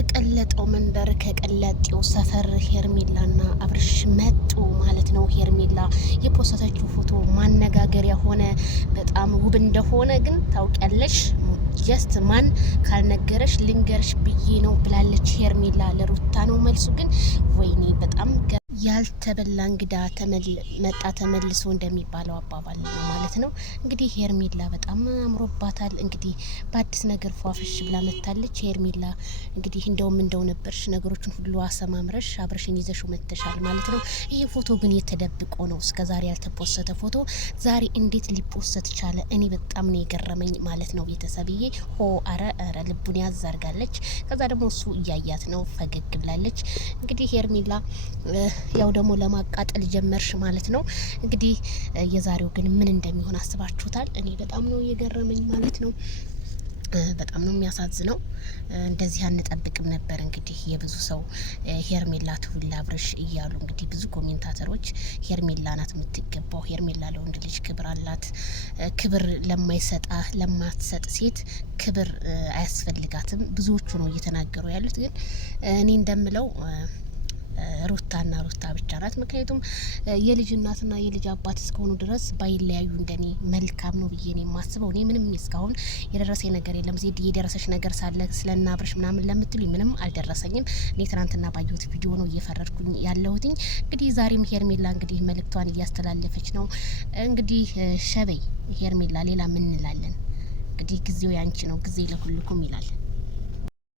የቀለጠው መንደር ከቀለጤው ሰፈር ሄርሜላና አብርሽ መጡ ማለት ነው። ሄርሜላ የፖስተችው ፎቶ ማነጋገሪያ ሆነ። በጣም ውብ እንደሆነ ግን ታውቂያለሽ። ጀስት ማን ካልነገረሽ ልንገርሽ ብዬ ነው ብላለች ሄርሜላ ለሩታ ነው መልሱ። ግን ወይኔ በጣም ያልተበላ እንግዳ መጣ ተመልሶ እንደሚባለው አባባል ነው ማለት ነው። እንግዲህ ሄርሜላ በጣም አምሮባታል። እንግዲህ በአዲስ ነገር ፏፍሽ ብላ መታለች። ሄርሜላ እንግዲህ እንደው ነበርሽ ነገሮችን ሁሉ አሰማምረሽ አብረሽን ይዘሽው መተሻል ማለት ነው። ይሄ ፎቶ ግን የተደብቆ ነው እስከዛሬ ያልተፖሰተ ፎቶ ዛሬ እንዴት ሊፖሰት ቻለ? እኔ በጣም ነው የገረመኝ ማለት ነው። ቤተሰብዬ አረ ልቡን ያዛርጋለች። ከዛ ደግሞ እሱ እያያት ነው፣ ፈገግ ብላለች። እንግዲህ ሄርሜላ ያው ደግሞ ለማቃጠል ጀመርሽ ማለት ነው። እንግዲህ የዛሬው ግን ምን እንደሚሆን አስባችሁታል? እኔ በጣም ነው የገረመኝ ማለት ነው። በጣም ነው የሚያሳዝነው። እንደዚህ አንጠብቅም ነበር። እንግዲህ የብዙ ሰው ሄርሜላ ትውል አብርሽ እያሉ እንግዲህ ብዙ ኮሜንታተሮች ሄርሜላ ናት የምትገባው፣ ሄርሜላ ለወንድ ልጅ ክብር አላት፣ ክብር ለማትሰጥ ሴት ክብር አያስፈልጋትም ብዙዎቹ ነው እየተናገሩ ያሉት። ግን እኔ እንደምለው ሩታና ሩታ ብቻ ናት። ምክንያቱም የልጅ እናትና የልጅ አባት እስከሆኑ ድረስ ባይለያዩ እንደኔ መልካም ነው ብዬ ነው የማስበው። እኔ ምንም እስካሁን የደረሰ ነገር የለም። ዜድ የደረሰች ነገር ሳለ ስለና አብርሽ ምናምን ለምትሉኝ ምንም አልደረሰኝም። እኔ ትናንትና ባየሁት ቪዲዮ ነው እየፈረድኩኝ ያለሁትኝ። እንግዲህ ዛሬም ሄርሜላ እንግዲህ መልእክቷን እያስተላለፈች ነው። እንግዲህ ሸበይ ሄርሜላ ሌላ ምን እንላለን? እንግዲህ ጊዜው ያንቺ ነው፣ ጊዜ ለሁሉም ይላል።